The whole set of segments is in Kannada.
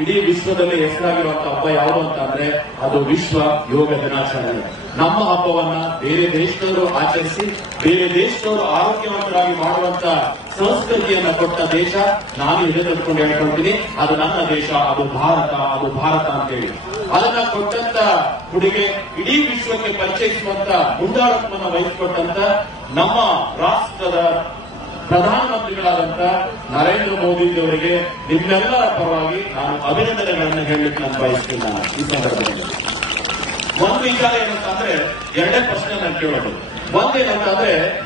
ಇಡೀ ವಿಶ್ವದಲ್ಲಿ ಹೆಸರಾಗಿರುವಂತಹ ಹಬ್ಬ ಯಾವುದು ಅಂತ ಅಂದ್ರೆ ಅದು ವಿಶ್ವ ಯೋಗ ದಿನಾಚರಣೆ. ನಮ್ಮ ಹಬ್ಬವನ್ನ ಬೇರೆ ದೇಶದವರು ಆಚರಿಸಿ, ಬೇರೆ ದೇಶದವರು ಆರೋಗ್ಯವಂತರಾಗಿ ಮಾಡುವಂತ ಸಂಸ್ಕೃತಿಯನ್ನ ಕೊಟ್ಟ ದೇಶ ನಾನು ಎದೆ ತಟ್ಕೊಂಡು ಹೇಳ್ಕೊಳ್ತೀನಿ. ಅದು ನನ್ನ ದೇಶ, ಅದು ಭಾರತ ಅದು ಭಾರತ ಅಂತ ಹೇಳಿ ಅದನ್ನ ಕೊಟ್ಟಂತ ಹುಡುಗೆ ಇಡೀ ವಿಶ್ವಕ್ಕೆ ಪರಿಚಯಿಸುವಂತ ಮುಂದಾಳತ್ವವನ್ನು ವಹಿಸಿಕೊಟ್ಟಂತ ನಮ್ಮ ರಾಷ್ಟ್ರದ ಪ್ರಧಾನಮಂತ್ರಿಗಳಾದಂತ ನರೇಂದ್ರ ಮೋದಿ ಅವರಿಗೆ ನಿಮ್ಮೆಲ್ಲರ ಪರವಾಗಿ ನಾನು ಅಭಿನಂದನೆಗಳನ್ನು ಹೇಳಲಿಕ್ಕೆ ನಾನು ಬಯಸ್ತೀನಿ ನಾನು ಈ ಸಂದರ್ಭದಲ್ಲಿ. ಒಂದು ವಿಚಾರ ಏನಂತಂದ್ರೆ, ಎರಡೇ ಪ್ರಶ್ನೆ ನಾನು ಕೇಳೋದು. ಒಂದೇನಂತಂದ್ರೆ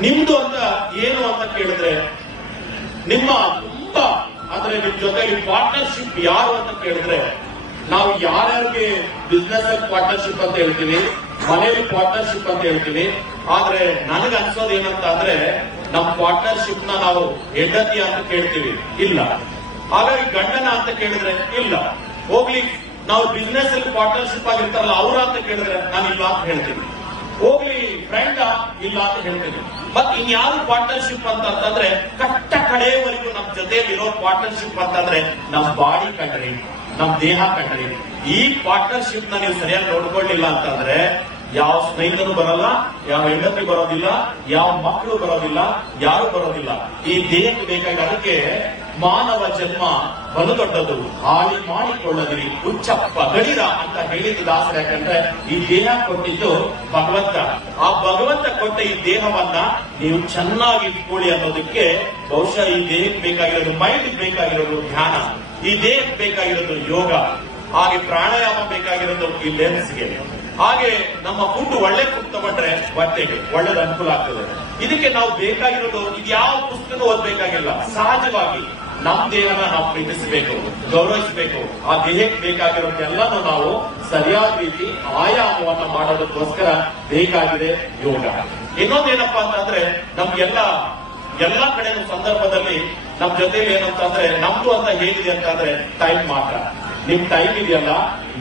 ನಿಮ್ದು ಅಂತ ಏನು ಅಂತ ಕೇಳಿದ್ರೆ, ನಿಮ್ಮ ತುಂಬಾ, ಅಂದ್ರೆ ನಿಮ್ ಜೊತೆ ಪಾರ್ಟ್ನರ್ಶಿಪ್ ಯಾರು ಅಂತ ಕೇಳಿದ್ರೆ, ನಾವು ಯಾರ್ಯಾರಿಗೆ ಬಿಸ್ನೆಸ್ ಪಾರ್ಟ್ನರ್ಶಿಪ್ ಅಂತ ಹೇಳ್ತೀವಿ, ಮನೆಯಲ್ಲಿ ಪಾರ್ಟ್ನರ್ಶಿಪ್ ಅಂತ ಹೇಳ್ತೀವಿ, ಆದ್ರೆ ನನಗೆ ಅನ್ಸೋದು ಏನಂತ ಅಂದ್ರೆ ನಮ್ ಪಾರ್ಟ್ನರ್ಶಿಪ್ನ ನಾವು ಹೆಂಡತಿ ಅಂತ ಕೇಳ್ತೀವಿ. ಇಲ್ಲ. ಹಾಗಾಗಿ ಗಂಡನ ಅಂತ ಕೇಳಿದ್ರೆ ಇಲ್ಲ. ಹೋಗ್ಲಿ, ನಾವು ಬಿಸ್ನೆಸ್ ಅಲ್ಲಿ ಪಾರ್ಟ್ನರ್ಶಿಪ್ ಆಗಿರ್ತಾರಲ್ಲ, ಅವ್ರ ಅಂತ ಕೇಳಿದ್ರೆ ನಾನು ಇಲ್ಲ ಅಂತ ಹೇಳ್ತೀನಿ. ಹೋಗ್ಲಿ ಫ್ರೆಂಡ್ ಇಲ್ಲ ಅಂತ ಹೇಳ್ತೀನಿ. ಮತ್ ಇನ್ಯಾರು ಪಾರ್ಟ್ನರ್ಶಿಪ್ ಅಂತ ಅಂತಂದ್ರೆ, ಕಟ್ಟ ಕಡೆಯವರೆಗೂ ನಮ್ ಜೊತೆಯಲ್ಲಿ ಇರೋ ಪಾರ್ಟ್ನರ್ಶಿಪ್ ಅಂತಂದ್ರೆ ನಮ್ ಬಾಡಿ ಕಂಡ್ರಿ ನಮ್ ದೇಹ ಕಂಡ್ರಿ ಈ ಪಾರ್ಟ್ನರ್ಶಿಪ್ನ ನೀವು ಸರಿಯಾಗಿ ನೋಡ್ಕೊಳ್ಳಿಲ್ಲ ಅಂತಂದ್ರೆ ಯಾವ ಸ್ನೇಹಿತರು ಬರಲ್ಲ, ಯಾವ ಹೆಂಡತಿ ಬರೋದಿಲ್ಲ, ಯಾವ ಮಕ್ಕಳು ಬರೋದಿಲ್ಲ, ಯಾರು ಬರೋದಿಲ್ಲ. ಈ ದೇಹಕ್ಕೆ ಬೇಕಾಗಿ ಅದಕ್ಕೆ ಮಾನವ ಜನ್ಮ ಬಲು ದೊಡ್ಡದು. ಹಾಳಿ ಮಾಡಿಕೊಳ್ಳದಿರಿ, ಹುಚ್ಚಪ್ಪ ಗಡಿರ ಅಂತ ಹೇಳಿದ ದಾಸರ. ಯಾಕಂದ್ರೆ ಈ ದೇಹ ಕೊಟ್ಟಿದ್ದು ಭಗವಂತ. ಆ ಭಗವಂತ ಕೊಟ್ಟ ಈ ದೇಹವನ್ನ ನೀವು ಚೆನ್ನಾಗಿ ಇಟ್ಕೊಳ್ಳಿ ಅನ್ನೋದಕ್ಕೆ ಬಹುಶಃ ಈ ದೇಹಕ್ಕೆ ಬೇಕಾಗಿರೋದು ಮೈಂಡ್ ಬೇಕಾಗಿರೋದು ಧ್ಯಾನ. ಈ ದೇಹಕ್ಕೆ ಬೇಕಾಗಿರೋದು ಯೋಗ. ಹಾಗೆ ಪ್ರಾಣಾಯಾಮ ಬೇಕಾಗಿರೋದು ಈ ಲೆನ್ಸ್ಗೆ ಹಾಗೆ ನಮ್ಮ ಫುಡ್ ಒಳ್ಳೆ ಫುಡ್ ತಗೊಂಡ್ರೆ ಹೊಟ್ಟೆಗೆ ಒಳ್ಳೇದು ಅನುಕೂಲ ಆಗ್ತದೆ. ಇದಕ್ಕೆ ನಾವು ಬೇಕಾಗಿರೋದು ಇದು ಯಾವ ಪುಸ್ತಕ ಓದ್ಬೇಕಾಗಿಲ್ಲ. ಸಹಜವಾಗಿ ನಮ್ ದೇಹನ ನಾವು ಪ್ರೀತಿಸಬೇಕು, ಗೌರವಿಸಬೇಕು. ಆ ದೇಹಕ್ಕೆ ಬೇಕಾಗಿರೋದೆಲ್ಲನೂ ನಾವು ಸರಿಯಾದ ರೀತಿ ಆಯಾಮವನ್ನ ಮಾಡೋದಕ್ಕೋಸ್ಕರ ಬೇಕಾಗಿದೆ ಯೋಗ. ಇನ್ನೊಂದೇನಪ್ಪಾ ಅಂತಂದ್ರೆ ನಮ್ಗೆಲ್ಲ, ಎಲ್ಲಾ ಕಡೆ ಸಂದರ್ಭದಲ್ಲಿ ನಮ್ ಜೊತೆಲಿ ಏನಂತಂದ್ರೆ ನಮ್ದು ಅಂತ ಹೇಗಿದೆ ಅಂತಂದ್ರೆ ಟೈಮ್ ಮಾತ್ರ. ನಿಮ್ ಟೈಮ್ ಇದೆಯಲ್ಲ,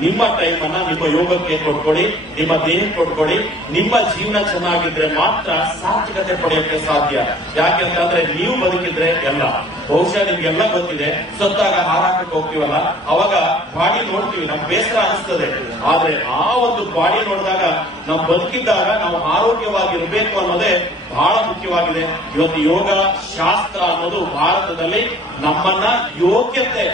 ನಿಮ್ಮ ಟೈಮ್ ಅನ್ನ ನಿಮ್ಮ ಯೋಗಕ್ಕೆ ಕೊಟ್ಕೊಳ್ಳಿ ನಿಮ್ಮ ದೇಹಕ್ಕೆ ಕೊಟ್ಕೊಳ್ಳಿ ನಿಮ್ಮ ಜೀವನ ಚೆನ್ನಾಗಿದ್ರೆ ಮಾತ್ರ ಸಾರ್ಥಕತೆ ಪಡೆಯೋಕೆ ಸಾಧ್ಯ. ಯಾಕೆಂತಂದ್ರೆ ನೀವು ಬದುಕಿದ್ರೆ ಎಲ್ಲ. ಬಹುಶಃ ನಿಮ್ಗೆಲ್ಲ ಗೊತ್ತಿದೆ, ಸತ್ತಾಗ ಹಾರಾಟಕ್ಕೆ ಹೋಗ್ತೀವಲ್ಲ, ಅವಾಗ ಬಾಡಿ ನೋಡ್ತೀವಿ ನಮ್ ಬೇಸರ ಅನಿಸ್ತದೆ. ಆದ್ರೆ ಆ ಒಂದು ಬಾಡಿ ನೋಡಿದಾಗ ನಾವು ಬದುಕಿದ್ದಾಗ ನಾವು ಆರೋಗ್ಯವಾಗಿರ್ಬೇಕು ಅನ್ನೋದೇ ಬಹಳ ಮುಖ್ಯವಾಗಿದೆ. ಇವತ್ತು ಯೋಗ, ಶಾಸ್ತ್ರ ಅನ್ನೋದು ಭಾರತದಲ್ಲಿ ನಮ್ಮನ್ನ ಯೋಗ್ಯತೆ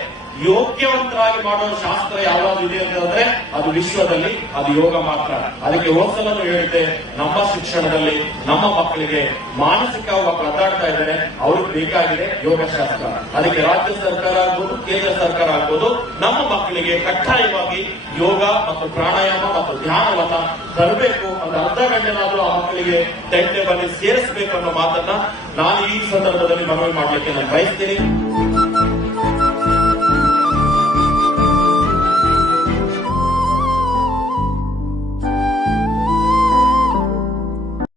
ಯೋಗ್ಯವಂತರಾಗಿ ಮಾಡುವ ಶಾಸ್ತ್ರ ಯಾವ್ದಾದ್ರು ಇದೆ ಅಂತಂದ್ರೆ ಅದು ವಿಶ್ವದಲ್ಲಿ ಅದು ಯೋಗ ಮಾತ್ರ. ಅದಕ್ಕೆ ಹೋದ್ಸಲನು ಹೇಳಿದ್ದೆ, ನಮ್ಮ ಶಿಕ್ಷಣದಲ್ಲಿ ನಮ್ಮ ಮಕ್ಕಳಿಗೆ ಮಾನಸಿಕವಾಗಿ ಮಾತಾಡ್ತಾ ಇದ್ದಾರೆ, ಅವ್ರಿಗೆ ಬೇಕಾಗಿದೆ ಯೋಗ ಶಾಸ್ತ್ರ ಅದಕ್ಕೆ ರಾಜ್ಯ ಸರ್ಕಾರ ಆಗ್ಬೋದು, ಕೇಂದ್ರ ಸರ್ಕಾರ ಆಗ್ಬೋದು, ನಮ್ಮ ಮಕ್ಕಳಿಗೆ ಕಡ್ಡಾಯವಾಗಿ ಯೋಗ ಮತ್ತು ಪ್ರಾಣಾಯಾಮ ಮತ್ತು ಧ್ಯಾನವನ್ನ ತರಬೇಕು ಒಂದು ಅರ್ಧ ಗಂಟೆನಾದ್ರೂ ಆ ಮಕ್ಕಳಿಗೆ ಟೈಮ್ ಟೇಬಲ್ ಸೇರಿಸಬೇಕು ಅನ್ನೋ ಮಾತನ್ನ ನಾನು ಈ ಸಂದರ್ಭದಲ್ಲಿ ಮನವಿ ಮಾಡಲಿಕ್ಕೆ ನಾನು ಬಯಸ್ತೀನಿ.